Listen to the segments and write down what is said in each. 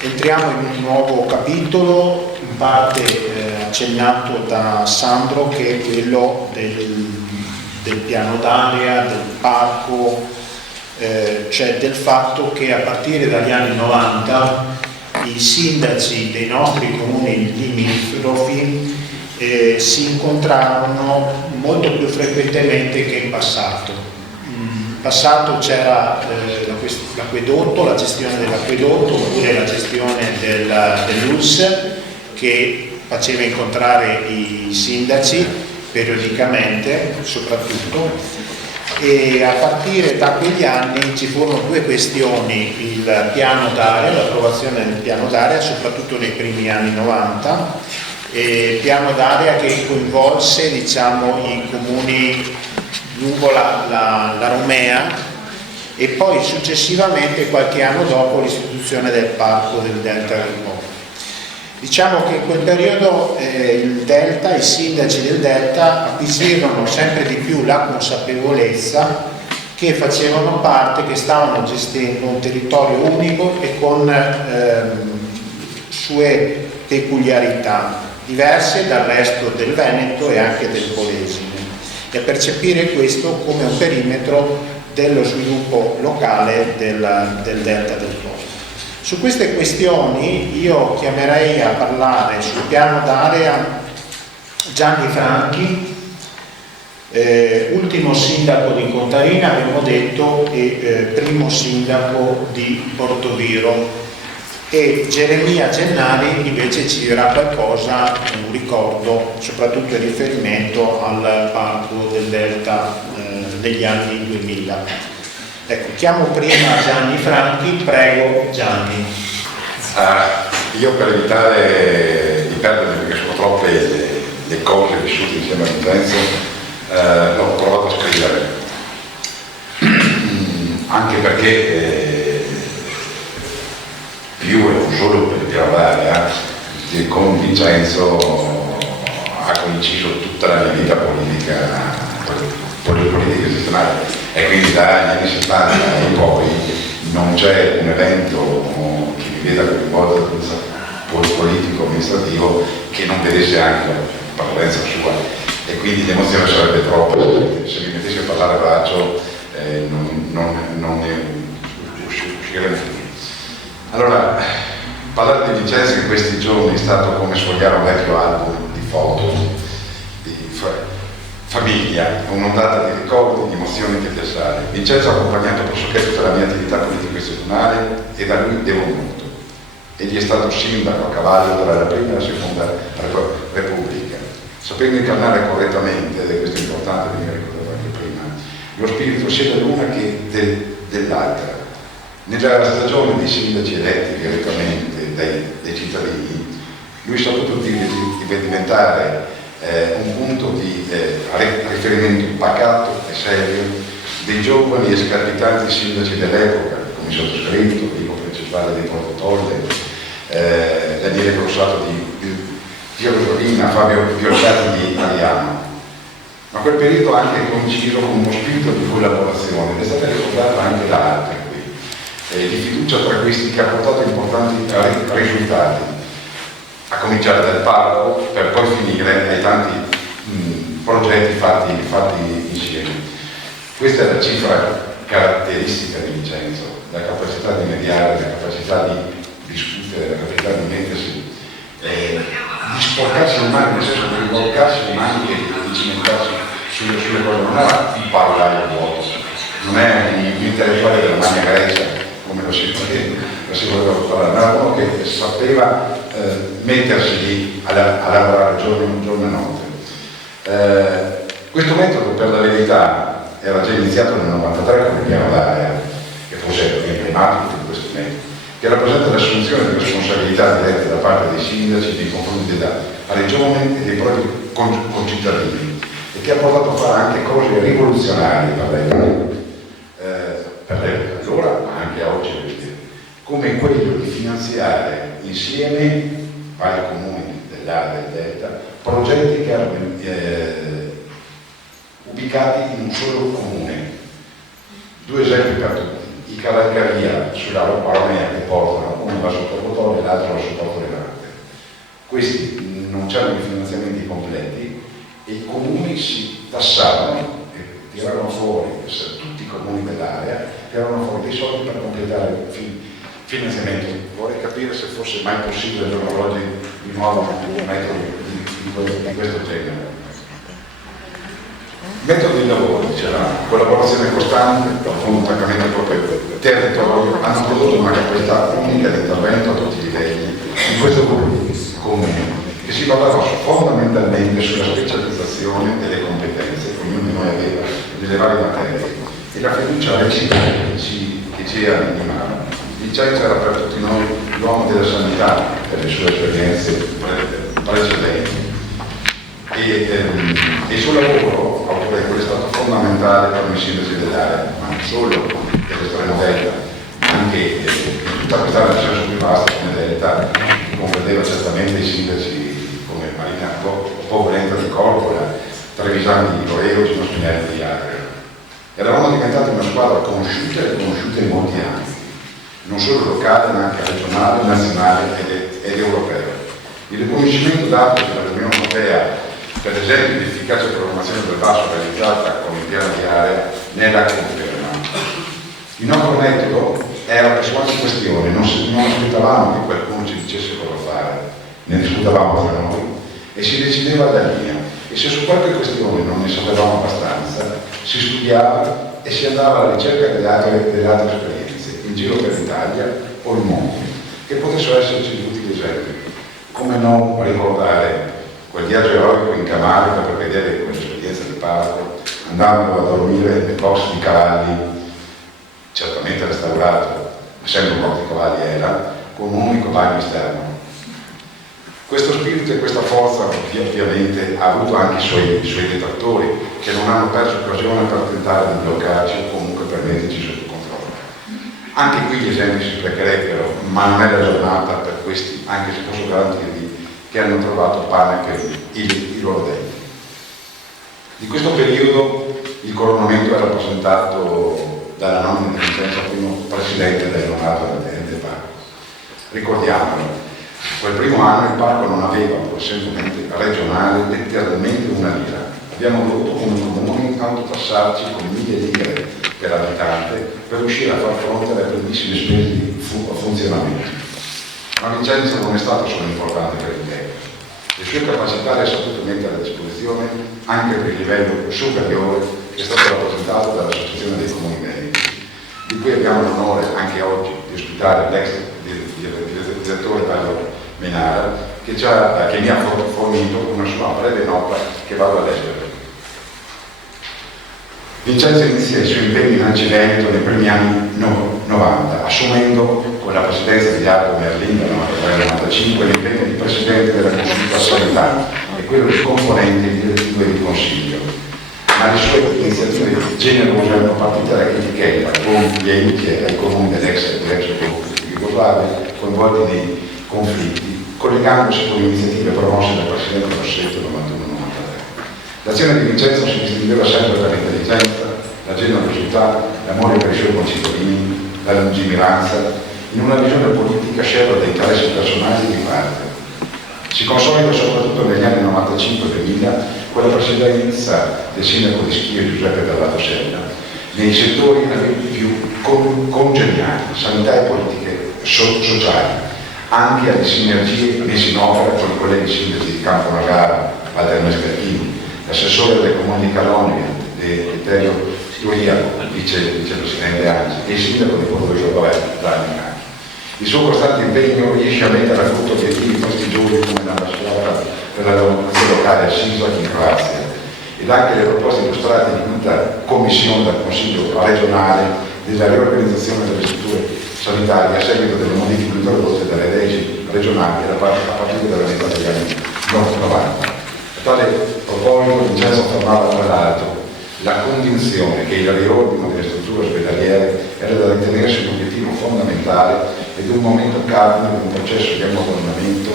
Entriamo in un nuovo capitolo, in parte accennato da Sandro, che è quello del piano d'area, del parco, cioè del fatto che a partire dagli anni 90 i sindaci dei nostri comuni limitrofi si incontrarono molto più frequentemente che in passato. In passato c'era l'acquedotto, la gestione dell'acquedotto oppure la gestione dell'ULSS che faceva incontrare i sindaci periodicamente soprattutto, e a partire da quegli anni ci furono due questioni: il piano d'area, l'approvazione del piano d'area soprattutto nei primi anni 90, piano d'area che coinvolse i comuni lungo la Romea e poi successivamente qualche anno dopo l'istituzione del parco del Delta del Po. Diciamo che in quel periodo il Delta, i sindaci del Delta acquisirono sempre di più la consapevolezza che facevano parte, che stavano gestendo un territorio unico e con sue peculiarità diverse dal resto del Veneto e anche del Polesine, e a percepire questo come un perimetro dello sviluppo locale del Delta del Po. Su queste questioni io chiamerei a parlare sul piano d'area Gianni Franchi, ultimo sindaco di Contarina, abbiamo detto, e primo sindaco di Portoviro, e Geremia Gennari invece ci dirà qualcosa, un ricordo, soprattutto in riferimento al parco del Delta degli anni 2000. Ecco, chiamo prima Gianni Franchi, prego Gianni. Io per evitare di perdermi, perché sono troppe le cose vissute insieme a Vincenzo, l'ho provato a scrivere, anche perché più e non solo per il piano d'area, con Vincenzo ha coinciso tutta la mia vita politica gestionale, e quindi dagli anni 70 in poi non c'è un evento che mi veda coinvolto politico amministrativo che non vedesse anche la presenza sua, e quindi l'emozione sarebbe troppa. Se mi mettessi a parlare a braccio non ne uscirei. Allora, parlare di Vincenzo in questi giorni è stato come sfogliare un vecchio album di foto, di famiglia, un'ondata di ricordi, di emozioni che ti assale. Vincenzo ha accompagnato pressoché tutta la mia attività politica-istituzionale e da lui devo molto. Egli è stato sindaco a cavallo tra la prima e la seconda Repubblica, sapendo incarnare correttamente, ed è questo importante, mi ricordavo anche prima, lo spirito sia dell'una che dell'altra. Nella stagione dei sindaci eletti direttamente dai cittadini, lui ha saputo diventare un punto di riferimento pacato e serio dei giovani e scalpitanti sindaci dell'epoca, come sottoscritto, Vico Principale dei Portotolle, Daniele Grossato di Fiorolina, Fabio Fiorciati di Ariano. Ma quel periodo ha anche coinciso con uno spirito di collaborazione, ed è stata ricordata anche da altri qui, di fiducia tra questi, che ha portato importanti risultati, a cominciare dal parco per poi finire ai tanti progetti fatti insieme. Questa è la cifra caratteristica di Vincenzo, la capacità di mediare, la capacità di discutere, la capacità di mettersi, di sporcarsi le mani, nel senso di rivolcarsi le mani e di cimentarsi sulle cose. Non era un parlare vuoto, non è un intellettuale della Magna Grecia, come lo si voleva parlare, ma era uno che sapeva mettersi lì a lavorare giorno e notte. Questo metodo, per la verità, era già iniziato nel 93 con il piano d'area, che forse è emblematico di questo metodo, che rappresenta l'assunzione di responsabilità dirette da parte dei sindaci nei confronti della regione e dei propri concittadini, e che ha portato a fare anche cose rivoluzionarie per l'epoca allora, ma anche oggi, come quello di finanziare insieme vari comuni dell'area del Delta progetti che erano ubicati in un solo comune. Due esempi per tutti: i cavalcavia sulla Romea che portano uno va sotto e l'altro allo supporto rilevante. Questi non c'erano i finanziamenti completi e i comuni si tassavano e tiravano fuori, tutti i comuni dell'area tiravano fuori dei soldi per completare il finanziamento. Vorrei capire se fosse mai possibile al giorno d'oggi di nuovo un metodo di questo genere. Metodo di lavoro, diceva, collaborazione costante, fondamentalmente proprio territorio, hanno prodotto una capacità unica di intervento a tutti i livelli in questo gruppo comune che si basava fondamentalmente sulla specializzazione delle competenze che ognuno di noi aveva nelle varie materie e la fiducia reciproca che ci animava. Vincenzo era per tutti noi l'uomo della sanità per le sue esperienze precedenti. E il suo lavoro autorevole è stato fondamentale per una sintesi dell'area, ma non solo dell'estremo delta, anche tutta questa area di senso più vasta come delta, che comprendeva certamente i sindaci come Marina Povolenta di Corpola, Trevisani di Coreo, Gino Spinelli di Agria. Eravamo diventati una squadra conosciuta e riconosciuta in molti anni, non solo locale ma anche regionale, nazionale ed europeo. Il riconoscimento dato dall'Unione Europea per esempio l'efficace programmazione del basso realizzata con il piano di area ne è la conferma. Il nostro metodo era per qualche questione, non aspettavamo che qualcuno ci dicesse cosa fare, ne discutevamo tra noi e si decideva da linea. E se su qualche questione non ne sapevamo abbastanza, si studiava e si andava alla ricerca delle altre esperienze, in giro per l'Italia o il mondo, che potessero esserci di tutti gli esempi. Come non ricordare quel viaggio eroico in Camarga per vedere quell'esperienza di parco, andando a dormire nel box di cavalli, certamente restaurato, ma sempre un box di cavalli era, con un unico bagno esterno. Questo spirito e questa forza ovviamente ha avuto anche i suoi detrattori, che non hanno perso occasione per tentare di bloccarci o comunque per metterci sotto controllo. Anche qui gli esempi si sprecherebbero, ma non è la giornata per questi, anche se posso garantirvi che hanno trovato pane per i loro denti. Di questo periodo il coronamento è rappresentato dalla nomina di Vincenzo primo presidente del Leonardo del Parco. Ricordiamolo, quel primo anno il parco non aveva, pur essendo un ente regionale, letteralmente una lira. Abbiamo dovuto come comune autotassarci con 1000 lire per abitante per riuscire a far fronte alle grandissime spese di funzionamento. Ma Vincenzo non è stato solo importante per il tempo. Le sue capacità le ha saputo mettere a disposizione anche per il livello superiore che è stato rappresentato dall'Associazione dei Comuni Veneti, di cui abbiamo l'onore anche oggi di ospitare l'ex direttore Dario Menara, che mi ha fornito una sua breve nota che vado a leggere. Vincenzo inizia i suoi impegni in Anci Veneto nei primi anni 90, assumendo con la presidenza di Jacopo Merlin nel 1995 l'impegno di presidente della Consulta Sanità e quello di componente direttivo di consiglio. Ma le sue iniziative generose erano partite dalla critichetta con gli aiuti ai comuni dell'ex Jugoslavia coinvolti nei conflitti, collegandosi con iniziative promosse dal presidente Rossetto nel 91-93. L'azione di Vincenzo si distingueva sempre per l'intelligenza, la generosità, l'amore per i suoi concittadini, la lungimiranza, in una visione politica scelta da interessi personali di parte. Si consolida soprattutto negli anni 95-2000 con la presidenza del sindaco di Schio Giuseppe Bellato Sella, nei settori più congeniali, sanità e politiche sociali, anche alle sinergie messe in opera con i colleghi sindaci di Campo Nagara, Walter Mescachini, l'assessore del comune di Calonia, Vittorio Turia, vicepresidente Anzi, e il sindaco di Porto Roberto, Gianni. Il suo costante impegno riesce a mettere a frutto obiettivi prestigiosi come l'ambasciata per la lavorazione locale a Sisak in Croazia ed anche le proposte illustrate di quinta commissione del Consiglio regionale della riorganizzazione delle strutture sanitarie a seguito delle modifiche introdotte dalle leggi regionali a partire dalla metà degli anni 90. A tale proposito Vincenzo affermava tra l'altro la convinzione che il riordino delle strutture ospedaliere era da ritenersi un obiettivo fondamentale ed un momento cardine di un processo di ammodernamento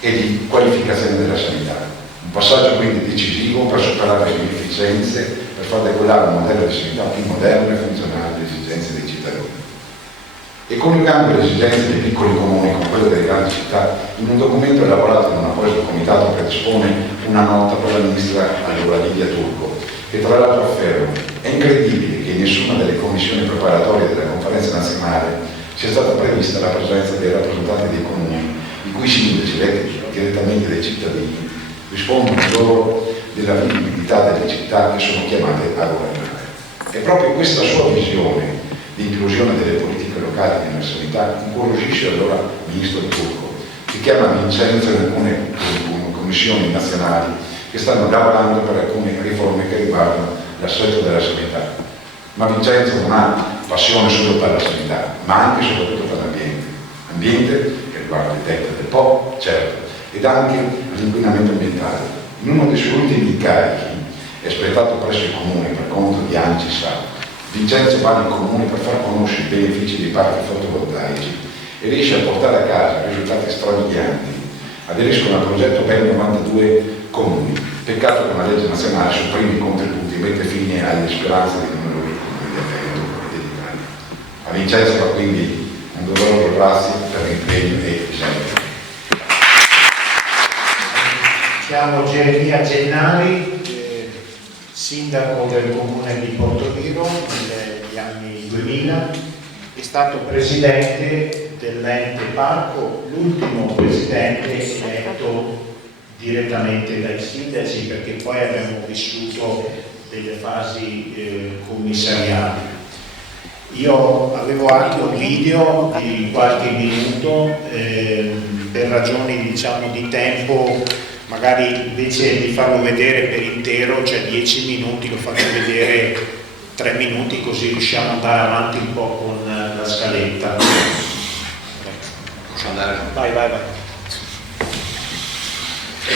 e di qualificazione della sanità. Un passaggio quindi decisivo per superare le inefficienze, per far decollare un modello di sanità più moderno e funzionale alle esigenze dei cittadini. E coniugando le esigenze dei piccoli comuni con quelle grandi città, in un documento elaborato in un apposito comitato predispone una nota per la ministra allora Livia Turco, che tra l'altro afferma: è incredibile che in nessuna delle commissioni preparatorie della conferenza nazionale sia stata prevista la presenza dei rappresentanti dei comuni, i cui sindaci, eletti direttamente dai cittadini, rispondono loro della vivibilità delle città che sono chiamate a governare. E proprio questa sua visione di inclusione delle politiche locali nella sanità incuriosisce allora il ministro Turco, che chiama Vincenzo in alcune commissioni nazionali che stanno lavorando per alcune riforme che riguardano l'assetto della sanità. Ma Vincenzo non ha passione solo per la sanità, ma anche e soprattutto per l'ambiente. Ambiente che riguarda il tetto del Po, certo, ed anche l'inquinamento ambientale. In uno dei suoi ultimi incarichi, espletato presso i comuni per conto di ANCI-SAP, Vincenzo va nei comuni per far conoscere i benefici dei parchi fotovoltaici e riesce a portare a casa risultati strabilianti. Aderiscono al progetto ben 92 comuni. Peccato che una legge nazionale sopprime i contributi e mette fine alle speranze dei numerosi comuni del Veneto e dell'Italia. A Vincenzo va quindi un doveroso grazie per l'impegno e l'esempio. Chiamo Geremia Gennari, sindaco del comune di Portoviro negli anni 2000, è stato presidente dell'ente parco, l'ultimo presidente eletto direttamente dai sindaci, perché poi abbiamo vissuto delle fasi commissariali. Io avevo anche un video di qualche minuto, per ragioni diciamo di tempo, magari invece di farlo vedere per intero, cioè 10 minuti, lo faccio vedere 3 minuti, così riusciamo ad andare avanti un po' con la scaletta. Posso andare? Vai.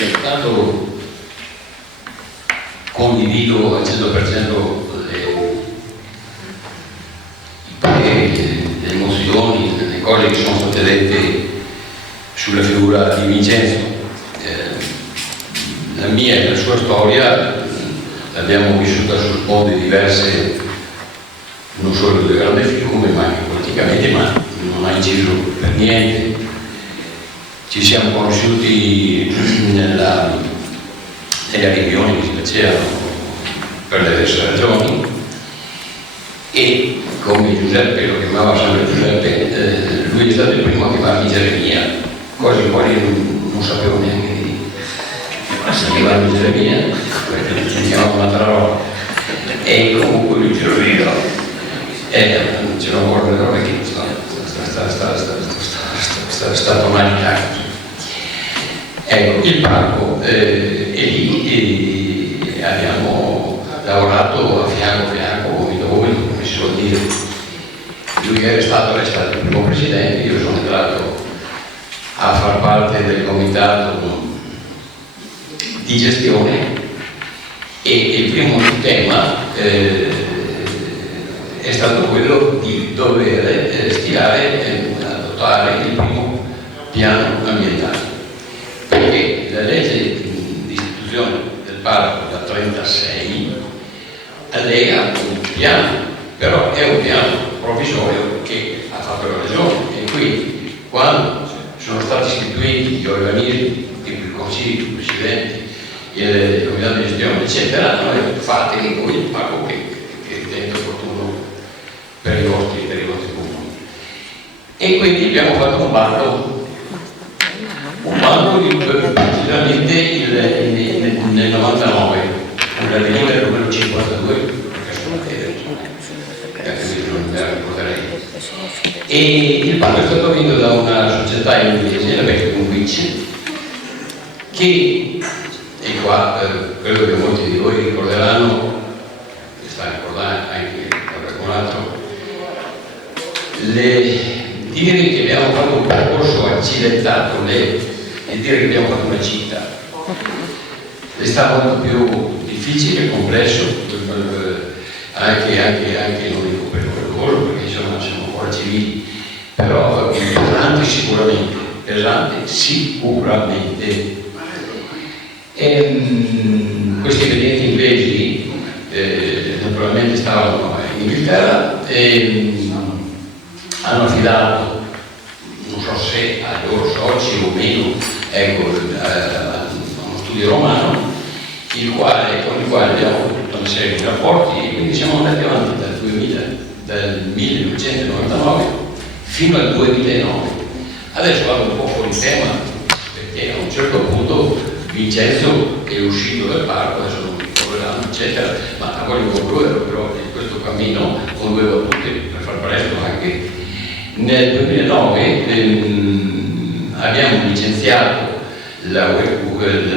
Intanto condivido al 100% i pareri, le emozioni, le cose che sono state dette sulla figura di Vincenzo. La mia e la sua storia l'abbiamo vissuta su sponde diverse, non solo delle grandi figure, ma anche politicamente, ma non ha inciso per niente. Ci siamo conosciuti nelle riunioni che si facevano per le diverse ragioni e come Giuseppe, lo chiamava sempre Giuseppe, lui è stato il primo a chiamarmi Geremia, cose che poi non sapevo neanche di chiamarmi Geremia, perché mi chiamavo un'altra roba. E comunque lui ce lo vedo, ce l'ho ancora nelle robe che sta tornando. Ecco, il parco e lì abbiamo lavorato a fianco, gomito, come si suol dire. Lui è stato il primo presidente, io sono entrato a far parte del comitato di gestione e il primo tema è stato quello di dover stilare, adottare il primo piano ambientale, perché la legge di istituzione del parco da 36 allega un piano, però è un piano provvisorio che ha fatto la regione e quindi quando sono stati istituiti gli organismi, tipo il consiglio, il presidente, il comitato di gestione, eccetera, hanno detto fate voi il parco che ritenete opportuno per i vostri comuni. E quindi abbiamo fatto un bando precisamente nel 99, una delibera numero 52, perché non me la ricorderei. E il bando è stato vinto da una società inglese, la Beck Convic, che, e qua credo che molti di voi ricorderanno, e sta ricordando anche qualcun altro, dire che abbiamo fatto un percorso accidentato e dire che abbiamo fatto una città è stato molto più difficile e complesso, anche non dico pericoloso, perché insomma siamo ancora civili, però pesante sicuramente. Questi expedienti inglesi naturalmente stavano in Inghilterra e hanno affidato, non so se agli loro soci o meno, ecco, uno studio romano, con il quale abbiamo tutta una serie di rapporti, e quindi siamo andati avanti dal 1999 fino al 2009. Adesso vado un po' fuori tema, perché a un certo punto Vincenzo è uscito dal parco, adesso non mi ricordo l'anno, eccetera, ma voglio concludere però questo cammino con 2 battute per far presto anche. Nel 2009 abbiamo licenziato l'azienda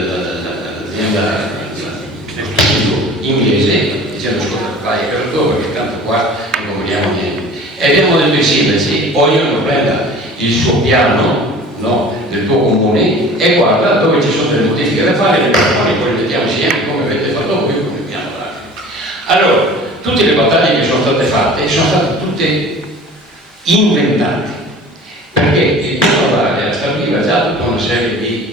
inglese, dicendo ascolta, vai a casa tua perché tanto qua non vogliamo niente. E abbiamo detto ai sindaci, ognuno prenda il suo piano, no, del tuo comune e guarda dove ci sono delle modifiche da fare, poi le mettiamo insieme come avete fatto voi con il piano d'arte. Allora, tutte le battaglie che sono state fatte sono state tutte inventate, perché il piano d'arte stabiliva già tutta una serie di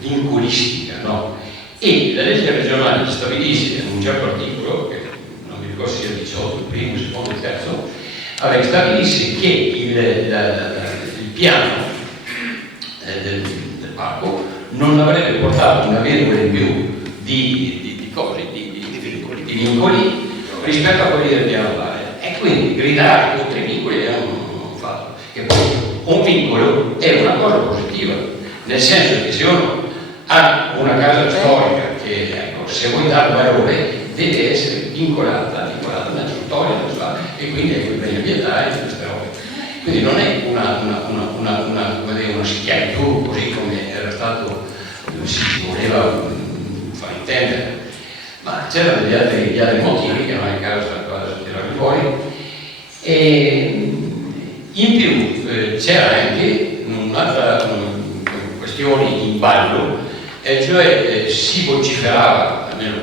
vincolistica, no? E la legge regionale stabilisce in un certo articolo, che non mi ricordo se sia il 18, il primo, il secondo, il terzo, stabilisce che il piano del parco non avrebbe portato una virgola in più di vincoli rispetto a quelli del piano d'area. E quindi gridare contro i vincoli è un fatto. E poi un vincolo è una cosa positiva, nel senso che se uno ha una casa storica che, ecco, se vuoi dare valore deve essere vincolata nella storia, e quindi è quei beni ambientali e queste robe. Quindi non è una schiavitù così come era stato, si voleva far intendere, ma c'erano degli altri motivi che non è il caso di tirare fuori. E in più c'era anche un'altra questione in ballo, cioè si vociferava, almeno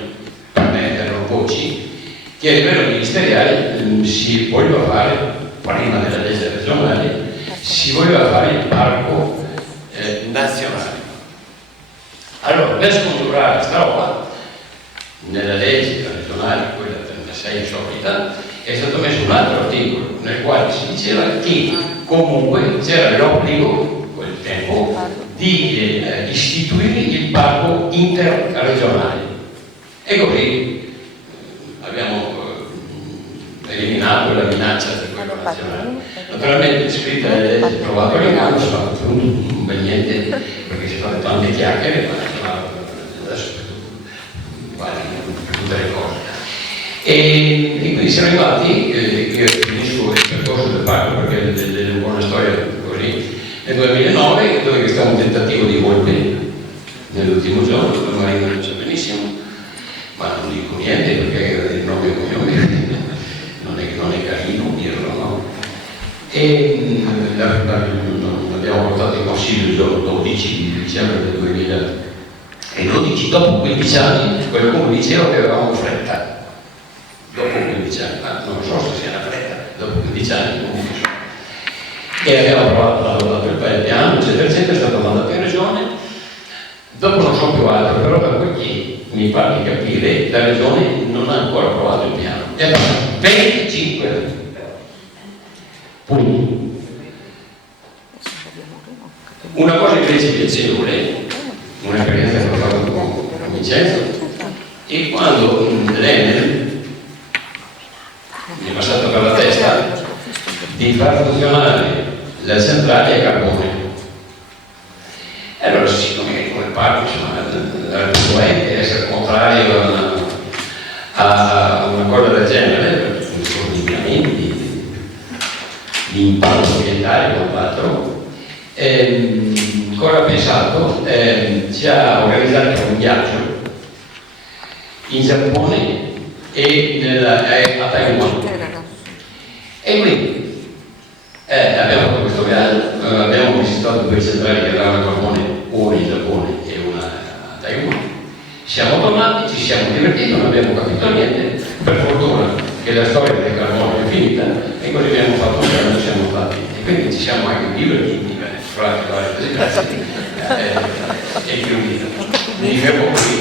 per me erano voci, che a livello ministeriale si voleva fare, prima della legge regionale, si voleva fare il parco nazionale. Allora, per scongiurare questa roba, nella legge regionale, quella 36 solita, è stato messo un altro articolo nel quale si diceva che comunque c'era l'obbligo, quel tempo, di istituire il parco interregionale. E così abbiamo eliminato la minaccia di quello nazionale. Naturalmente scritta nelle leggi, trovato le gambe, si è fatto un bel niente, perché si fanno tante chiacchiere, ma adesso vale per tutte le cose. E quindi siamo arrivati, io finisco il percorso del parco perché è una buona storia così, nel 2009, dove c'è stato un tentativo di golpe nell'ultimo giorno, dove Marino non sa benissimo, ma non dico niente perché il nome e il cognome non è carino dirlo, no? E l'abbiamo portato in consiglio il giorno 12 di dicembre del 2012, dopo 15 anni qualcuno diceva che avevamo fretta, dopo 15 anni, ma non so se sia una fretta, dopo 15 anni comunque so. E abbiamo provato il piano, eccetera, eccetera, è stato mandato in regione, dopo non so più altro, però da quel che mi pare di capire la regione non ha ancora approvato il piano, è passato 25 anni. Punto. Una cosa invece piacevole, un'esperienza che ho fatto con Vincenzo, e quando l'Enel mi è passato per la testa di far funzionare la centrale a carbone. E allora, siccome come parco era potente essere contrario a una cosa del genere, per gli inquinamenti, di impatto ambientale e quant'altro, cosa ha pensato? Ci ha organizzato un viaggio in Giappone e a Taiwan. E quindi abbiamo fatto questo viaggio, abbiamo visitato 2 centrali che erano a carbone, una in Giappone e una a Taiwan. Siamo tornati, ci siamo divertiti, non abbiamo capito niente, per fortuna che la storia del carbone è finita e così abbiamo fatto un giorno, siamo stati, e quindi ci siamo anche divertiti, fra le varie cose, e quindi mi fermo qui.